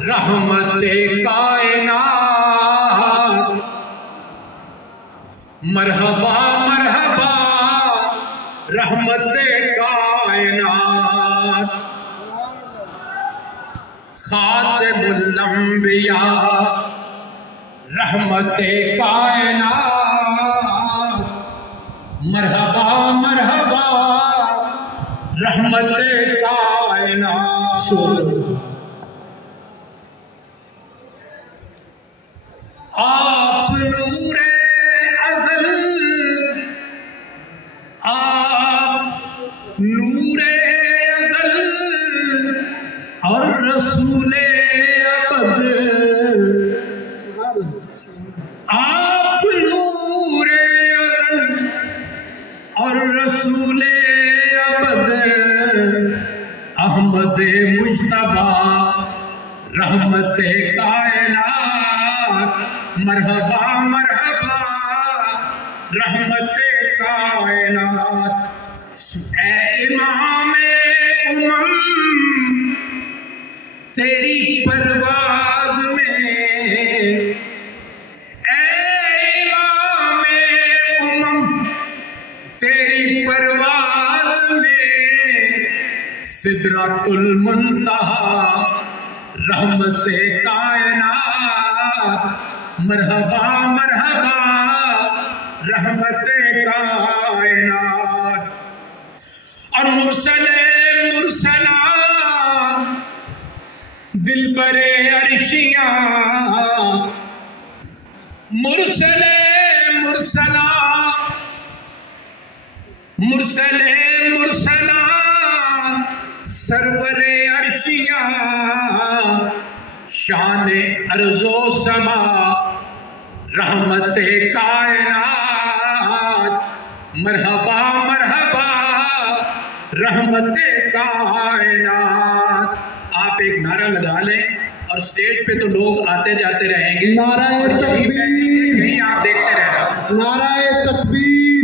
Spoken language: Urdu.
رحمت کائنات مرحبا مرحبا رحمت کائنات خاتم الانبیاء رحمت کائنات مرحبا مرحبا رحمت کائنات آپ نور ازل آپ نور ازل اور رسول ابد آپ نور ازل اور رسول ابد احمد مجتبی رحمت کائنات مرحبا مرحبا رحمت کائنات اے امام امم تیری پرواز میں اے امام امم تیری پرواز میں سدرۃ المنتہا رحمت کائنات مرحبا مرحبا رحمت کائنات اور مرسل مرسلان دلبر عرشیاں مرسل مرسلان مرسل مرسلان سرور عرشیاں شان ارض و سما رحمت کائنات مرحبا مرحبا رحمت کائنات آپ ایک نعرہ لگا لیں اور سٹیج پہ تو لوگ آتے جاتے رہیں گے، نعرہ تکبیر، آپ دیکھتے رہنا، نعرہ تکبیر۔